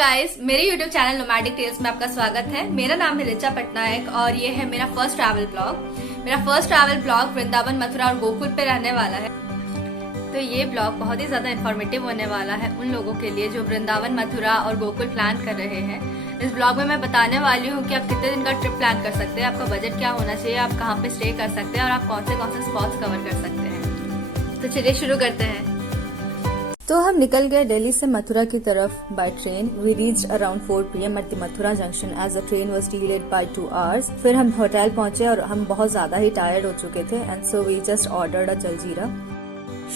Guys, मेरे YouTube channel nomadic tales में आपका स्वागत है। मेरा नाम है ऋचा पटनायक और ये है मेरा first travel blog Vrindavan, Mathura और गोकुल पे रहने वाला है। तो ये ब्लॉग बहुत ही ज्यादा इन्फॉर्मेटिव होने वाला है उन लोगों के लिए जो वृंदावन, मथुरा और गोकुल प्लान कर रहे हैं। इस ब्लॉग में मैं बताने वाली हूँ कि आप कितने दिन का ट्रिप प्लान कर सकते हैं, आपका बजट क्या होना चाहिए, आप कहाँ पे स्टे कर सकते हैं और आप कौन से स्पॉट्स कवर कर सकते हैं। तो चलिए शुरू करते हैं। तो हम निकल गए दिल्ली से मथुरा की तरफ by train. We reached around 4 PM at the Mathura junction as the train was delayed by 2 hours। फिर हम होटल पहुंचे और हम बहुत ज्यादा ही टायर्ड हो चुके थे and so we just ordered a jaljeera.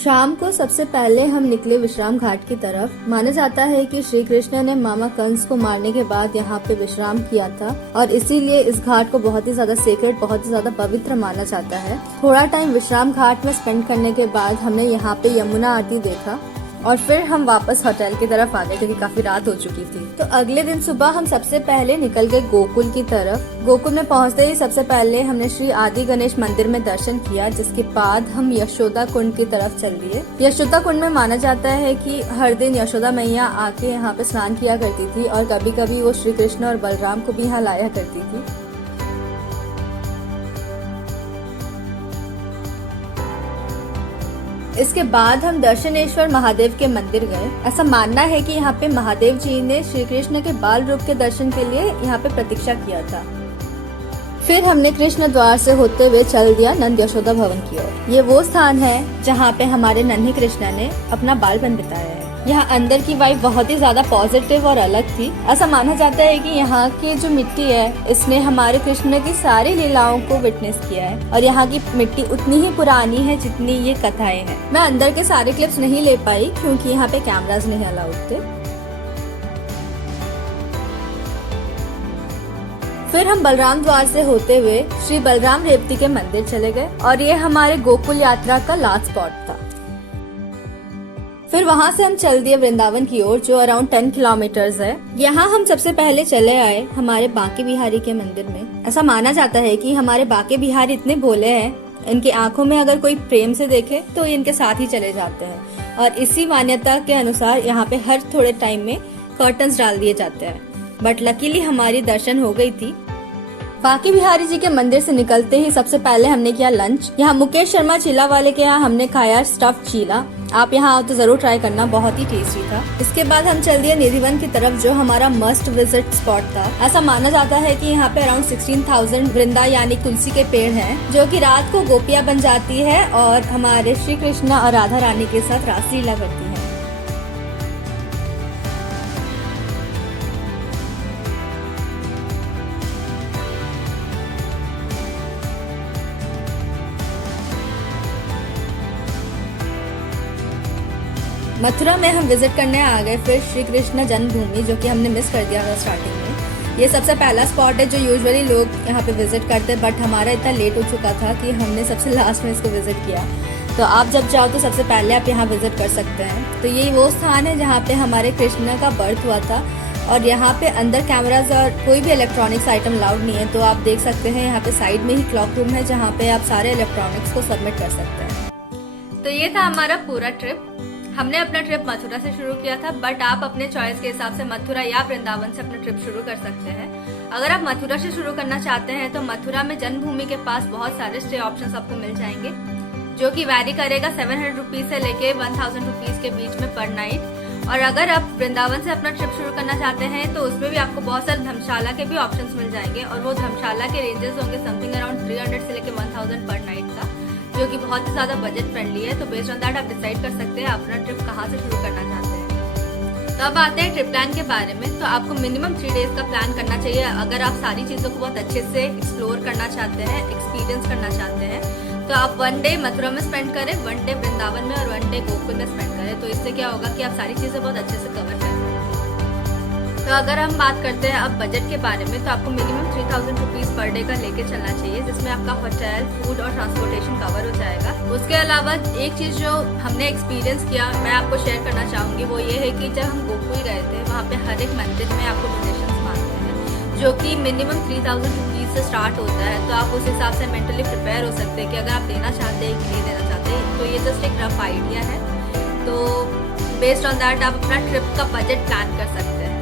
शाम को सबसे पहले हम निकले विश्राम घाट की तरफ। माना जाता है कि श्री कृष्ण ने मामा कंस को मारने के बाद यहाँ पे विश्राम किया था और इसीलिए इस घाट को बहुत ही ज्यादा सेक्रेट, बहुत ही ज्यादा पवित्र माना जाता है। थोड़ा टाइम विश्राम घाट में स्पेंड करने के बाद हमने यहाँ पे यमुना आरती देखा और फिर हम वापस होटल की तरफ आ गए क्योंकि काफी रात हो चुकी थी। तो अगले दिन सुबह हम सबसे पहले निकल गए गोकुल की तरफ। गोकुल में पहुंचते ही सबसे पहले हमने श्री आदि गणेश मंदिर में दर्शन किया, जिसके बाद हम यशोदा कुंड की तरफ चल दिए। यशोदा कुंड में माना जाता है कि हर दिन यशोदा मैया आके यहाँ पे स्नान किया करती थी और कभी कभी वो श्री कृष्ण और बलराम को भी यहाँ लाया करती थी। इसके बाद हम दर्शनेश्वर महादेव के मंदिर गए। ऐसा मानना है कि यहाँ पे महादेव जी ने श्री कृष्ण के बाल रूप के दर्शन के लिए यहाँ पे प्रतीक्षा किया था। फिर हमने कृष्ण द्वार से होते हुए चल दिया नंद यशोदा भवन की ओर। ये वो स्थान है जहाँ पे हमारे नन्हे कृष्णा ने अपना बालपन बिताया है। यहाँ अंदर की वाइब बहुत ही ज्यादा पॉजिटिव और अलग थी। ऐसा माना जाता है कि यहाँ की जो मिट्टी है इसने हमारे कृष्ण की सारी लीलाओं को विटनेस किया है और यहाँ की मिट्टी उतनी ही पुरानी है जितनी ये कथाएं हैं। मैं अंदर के सारे क्लिप्स नहीं ले पाई क्योंकि यहाँ पे कैमरास नहीं अलाउड थे। फिर हम बलराम द्वार से होते हुए श्री बलराम रेवती के मंदिर चले गए और ये हमारे गोकुल यात्रा का लास्ट स्पॉट था। फिर वहाँ से हम चल दिए वृंदावन की ओर जो अराउंड 10 किलोमीटर्स है। यहाँ हम सबसे पहले चले आए हमारे बांके बिहारी के मंदिर में। ऐसा माना जाता है कि हमारे बांके बिहारी इतने भोले हैं, इनकी आंखों में अगर कोई प्रेम से देखे तो इनके साथ ही चले जाते हैं और इसी मान्यता के अनुसार यहाँ पे हर थोड़े टाइम में कर्टन्स डाल दिए जाते हैं। बट लकीली हमारी दर्शन हो गई थी। बांके बिहारी जी के मंदिर से निकलते ही सबसे पहले हमने किया लंच। यहाँ मुकेश शर्मा चीला वाले के यहाँ हमने खाया स्टफ्ड चीला। आप यहाँ आओ तो जरूर ट्राई करना, बहुत ही टेस्टी था। इसके बाद हम चल दिए निधिवन की तरफ जो हमारा मस्ट विजिट स्पॉट था। ऐसा माना जाता है कि यहाँ पे अराउंड 16,000 वृंदा यानी तुलसी के पेड़ हैं जो कि रात को गोपियाँ बन जाती है और हमारे श्री कृष्णा और राधा रानी के साथ रासलीला करती है। मथुरा में हम विजिट करने आ गए फिर श्री कृष्ण जन्मभूमि जो कि हमने मिस कर दिया था स्टार्टिंग में। ये सबसे पहला स्पॉट है जो यूजुअली लोग यहाँ पे विजिट करते हैं, बट हमारा इतना लेट हो चुका था कि हमने सबसे लास्ट में इसको विजिट किया। तो आप जब जाओ तो सबसे पहले आप यहाँ विजिट कर सकते हैं। तो ये वो स्थान है जहाँ पे हमारे कृष्ण का बर्थ हुआ था और यहाँ पे अंदर कैमराज और कोई भी इलेक्ट्रॉनिक्स आइटम अलाउड नहीं है। तो आप देख सकते हैं यहाँ पे साइड में ही क्लॉक रूम है जहाँ पे आप सारे इलेक्ट्रॉनिक्स को सबमिट कर सकते हैं। तो ये था हमारा पूरा ट्रिप। हमने अपना ट्रिप मथुरा से शुरू किया था, बट आप अपने चॉइस के हिसाब से मथुरा या वृंदावन से अपना ट्रिप शुरू कर सकते हैं। अगर आप मथुरा से शुरू करना चाहते हैं तो मथुरा में जन्मभूमि के पास बहुत सारे स्टे ऑप्शंस आपको मिल जाएंगे जो कि वैरी करेगा 700 रुपीज से लेके 1000 रुपीज के बीच में पर नाइट। और अगर आप वृंदावन से अपना ट्रिप शुरू करना चाहते हैं तो उसमें भी आपको बहुत सारे धर्मशाला के भी ऑप्शंस मिल जाएंगे और वो धर्मशाला के रेंजेस होंगे समथिंग अराउंड 300 से लेके 1000 पर नाइट का, जो कि बहुत ही ज्यादा बजट फ्रेंडली है। तो बेस्ड ऑन दैट आप डिसाइड कर सकते हैं अपना ट्रिप कहाँ से शुरू करना चाहते हैं। तो अब आते हैं ट्रिप प्लान के बारे में। तो आपको मिनिमम 3 डेज का प्लान करना चाहिए अगर आप सारी चीजों को बहुत अच्छे से एक्सप्लोर करना चाहते हैं, एक्सपीरियंस करना चाहते हैं। तो आप 1 डे मथुरा में स्पेंड करें, 1 डे वृंदावन में और 1 डे गोकुल में स्पेंड करें। तो इससे क्या होगा कि आप सारी चीजें बहुत अच्छे से कवर कर सकते हैं। तो अगर हम बात करते हैं अब बजट के बारे में तो आपको मिनिमम 3000 रुपीज पर डे का लेके चलना चाहिए, जिसमें आपका होटल, फूड और ट्रांसपोर्टेशन कवर हो जाएगा। उसके अलावा एक चीज जो हमने एक्सपीरियंस किया मैं आपको शेयर करना चाहूंगी वो ये है कि जब हम गोकुल गए थे वहाँ पे हर एक मंदिर में आपको डोनेशंस मांगते हैं जो कि मिनिमम 3000 रुपीज से स्टार्ट होता है। तो आप उस हिसाब से मेंटली प्रिपेयर हो सकते हैं कि अगर आप देना चाहते हैं कि नहीं देना चाहते हैं। तो ये जस्ट एक रफ आइडिया है। तो बेस्ड ऑन दैट आप अपना ट्रिप का बजट प्लान कर सकते हैं।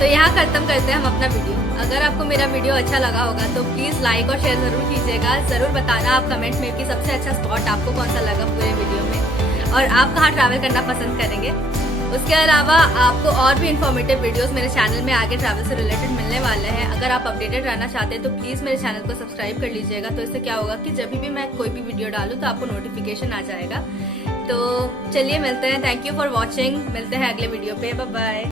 तो यहाँ खत्म करते हैं हम अपना वीडियो। अगर आपको मेरा वीडियो अच्छा लगा होगा तो प्लीज़ लाइक और शेयर ज़रूर कीजिएगा। ज़रूर बताना आप कमेंट में कि सबसे अच्छा स्पॉट आपको कौन सा लगा पूरे वीडियो में, और आप कहाँ ट्रैवल करना पसंद करेंगे। उसके अलावा आपको और भी इन्फॉर्मेटिव वीडियोस मेरे चैनल में आगे ट्रैवल से रिलेटेड मिलने वाले हैं। अगर आप अपडेटेड रहना चाहते हैं तो प्लीज़ मेरे चैनल को सब्सक्राइब कर लीजिएगा। तो इससे क्या होगा कि जब भी मैं कोई भी वीडियो डालूँ तो आपको नोटिफिकेशन आ जाएगा। तो चलिए मिलते हैं। Thank you for watching. मिलते हैं अगले वीडियो पे। Bye bye.